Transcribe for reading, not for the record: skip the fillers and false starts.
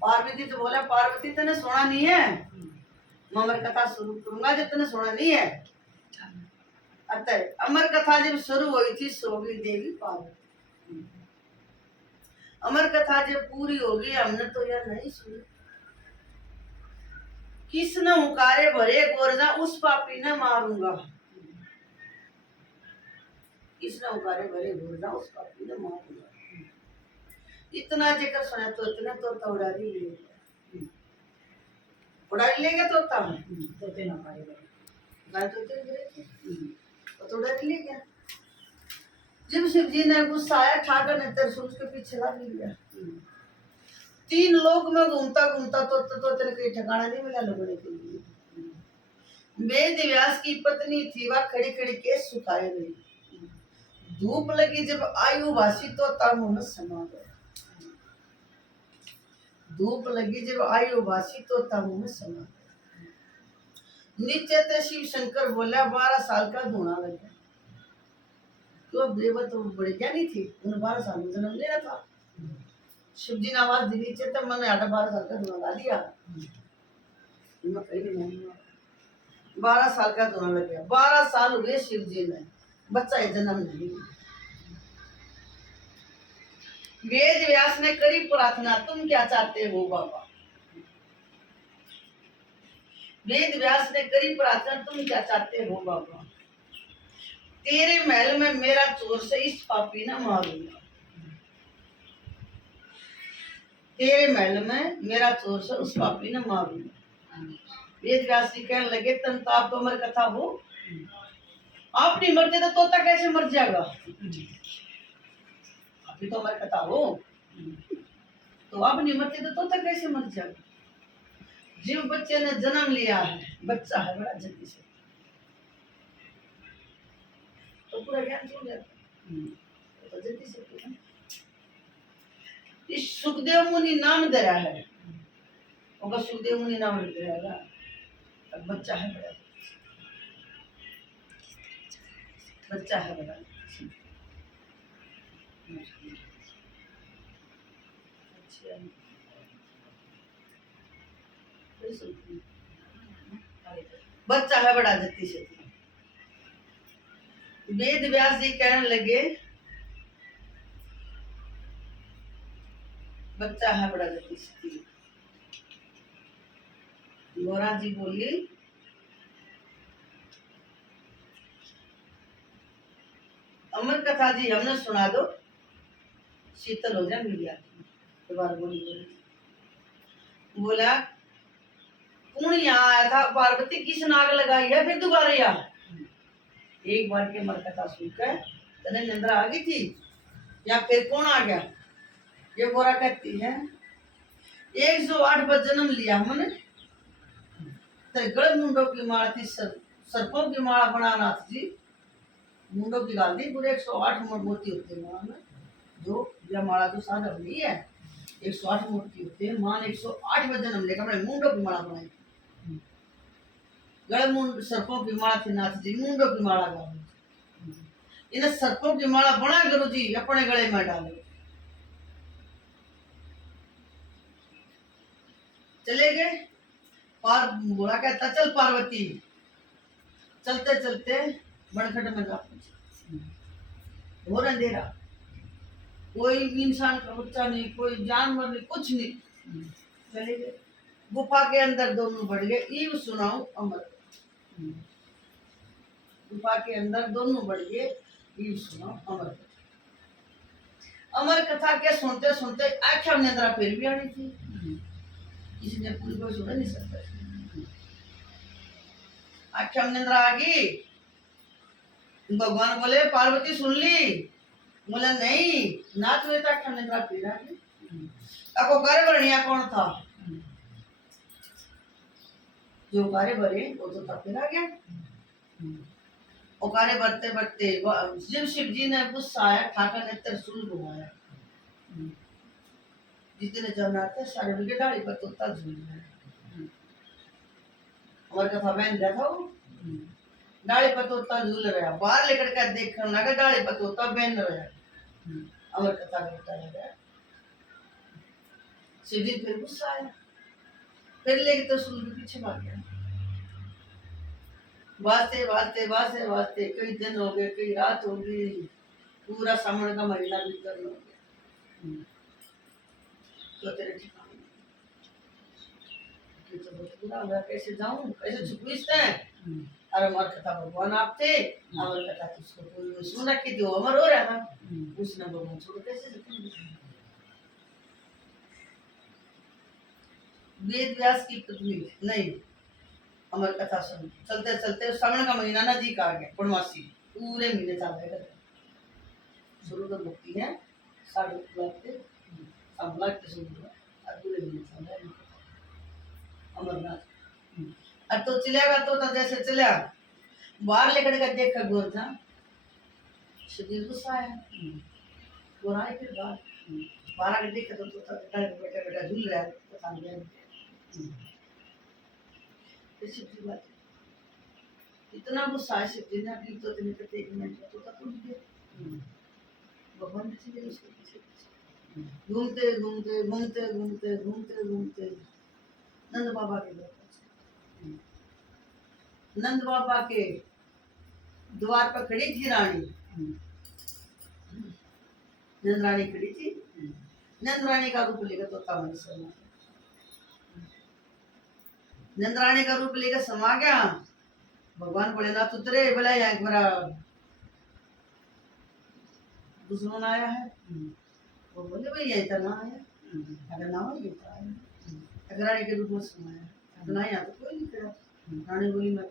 पार्वती तो बोला, पार्वती तने सोना नहीं है, मैं अमर कथा शुरू करूंगा जब तने सोना नहीं है। अतः अमर कथा जब शुरू हुई थी सोगी देवी पार्वती। अमर कथा जब पूरी होगी हमने तो यह नहीं सुनी, किसने हुकारे भरे गोरजा उस पापी ने मारूंगा। किसने हुकारे भरे गोरजा उस पापी ने मारूंगा। इतना जेकर सुना तो इतने तो उड़ारी ले गया, उड़ारी ले गया तोते ना पाए गाय तोते गिरे थे तो उड़ारी ले गया। जब शिव जी ने गुस्सा आया ठाकर ने त्रिशूल के पीछे लग लिया। 3 लोक में घूमता घूमता तो तेरे कोई ठिकाना नहीं मिला लगने के लिए। वेद व्यास की पत्नी थी वह खड़ी खड़ी केस सुखाए गई। धूप लगी जब आयु भाषी तो मुंह समा गया। धूप लगी जब आयु भाषी तो मुंह समा गया। नीचे ते शिव शंकर बोला 12 साल का धुआं लगा। तो देवा तो बड़े ज्ञानी थे, उन्हें 12 साल में जन्म लेना था। शिव जी ने आवाज दी नीचे तब मैंने 12 साल का धुआं ला दिया। मैं कहीं नहीं 12 साल का धुआं लग गया। 12 साल हुए शिव जी ने, बच्चा जन्म नहीं। वेद व्यास ने करी प्रार्थना तुम क्या चाहते हो बाबा। वेद व्यास ने करी प्रार्थना तुम क्या चाहते हो बाबा। तेरे महल में मेरा चोर से इस पापी ने मारूंगा। तेरे महल में मेरा चोर से उस पापी ने मारूंगा। वेद व्यास जी कहने लगे तुम तो आप तो अमर कथा हो, आप नहीं मरते तो तोता कैसे मर जाएगा। आप तो अमर कथा हो तो आप नहीं मरते तो तोता कैसे मर जाएगा। जीव बच्चे ने जन्म लिया है, बच्चा है बड़ा जल्दी से तो पूरा ज्ञान छूट जाता तो जल्दी से। इस सुखदेव मुनि नाम धरा है, होगा सुखदेव मुनि नाम धरा। अब बच्चा है बड़ा, बच्चा है बड़ा। बच्चा है बड़ा जति से। वेद व्यास जी कहने लगे बच्चा है बड़ा जति से। गोरा जी बोली अमर कथा जी हमने सुना दो, शीतल हो जाए मिल जाती। दोबारा बोली बोला कौन यहाँ आया था, पार्वती किस नाग लगाई है फिर दोबारा यहाँ। एक बार के अमर कथा सुनकर तने निंद्रा आ गई थी या फिर कौन आ गया। ये गोरा कहती है 108 बार जन्म लिया हमने, गड़ मुंडों की माला थी, सर्पों की माला बनाना थी, मुंडों की गाल दी पूरे 108 मोती होते हैं माला में। जो यह माला जो साधा बनी है 108 मोती होते हैं। मान 108 बार जन्म लेकर मैंने मुंडों की माला बनाई। गड़ मुंड सर्पों की माला थी नाथ जी, मुंडों की माला गाओ। इन्हें सर्पों की माला बना गुरु जी अपने गले में डालो। चले गए और बोला कहता चल पार्वती। चलते चलते बड़खट में जा घोर अंधेरा, कोई इंसान का बच्चा नहीं, कोई जानवर नहीं, कुछ नहीं। चले गए गुफा के अंदर दोनों बढ़ गए। ईव सुनाओ अमर, गुफा के अंदर दोनों बढ़ गए। ईव सुनाओ अमर। अमर कथा के सुनते सुनते आख्या निद्रा फिर भी आनी थी, इसने पूरी को सुन नहीं सकता। आख्या निद्रा आ गई। भगवान बोले पार्वती सुन ली, बोला नहीं ना तो आख्या निद्रा फिर आ गई। आपको कार्य वर्णिया कौन था, जो कार्य भरे वो तो तब फिर आ गया। और कार्य बढ़ते बढ़ते जब शिव जी ने गुस्सा आया ठाकर ने त्रिशूल घुमाया। जितने जन थे सारे उनके डाली पर तोता झूल रहा। हमारे कथा बहन गया था वो डाली पर तोता झूल रहा। बाहर लेकर के देखने लगा डाली पर तोता बहन रहा। अमर कथा का बताया गया। शिव जी फिर गुस्सा आया, फिर लेके तो सूर्य के पीछे भाग गया। वास्ते वास्ते वास्ते वास्ते कई दिन हो गए, कई रात हो गई, पूरा सावन का महीना भीतर हो गया। तो तेरे ठिकाने नहीं। तो बहुत बुरा हुआ, कैसे जाऊं, कैसे छुपीसते हैं। और अमर कथा भगवान आप थे, अमर कथा तो उसको कोई ने सुन रखी थी, वो अमर हो रहा था। उसने भगवान छोड़ कैसे सकते। वेद व्यास की पत्नी नहीं, अमर कथा सुन चलते चलते श्रावण का महीना नजदीक आ गया, पूर्णमासी पूरे महीने चल रहे थे। शुरू तो मुक्ति है 8:30 से संभला के शुरू हुआ, और पूरे महीने चल रहा है अमरनाथ। अब तो चलेगा तो जैसे चला बाहर लेकर के देखा गोर था, शरीर गुस्सा है, गोरा है फिर बाहर आके देखा तो बेटा बेटा झूल रहा है, तो सामने शिव जी बात इतना गुस्सा है। शिव जी ने अपनी तो इतने करते 1 मिनट तो तक उठ गए। भगवान ने चले उसके पीछे घूमते घूमते घूमते घूमते घूमते घूमते नंद बाबा के घर पहुंचे। नंद बाबा के द्वार पर खड़ी थी रानी, नंद रानी खड़ी थी। नंद रानी का रूप लेकर तोता मन समा, नंद रानी का रूप लेकर समा गया। भगवान भोलेनाथ उतरे, बोला यहाँ मेरा दुश्मन आया है। वो बोले भाई यही तो ना आया, अगर ना हो ये तो आया, अगर रानी के रूप में समाया, तो ना यहाँ तो कोई नहीं खड़ा। रानी बोली मैं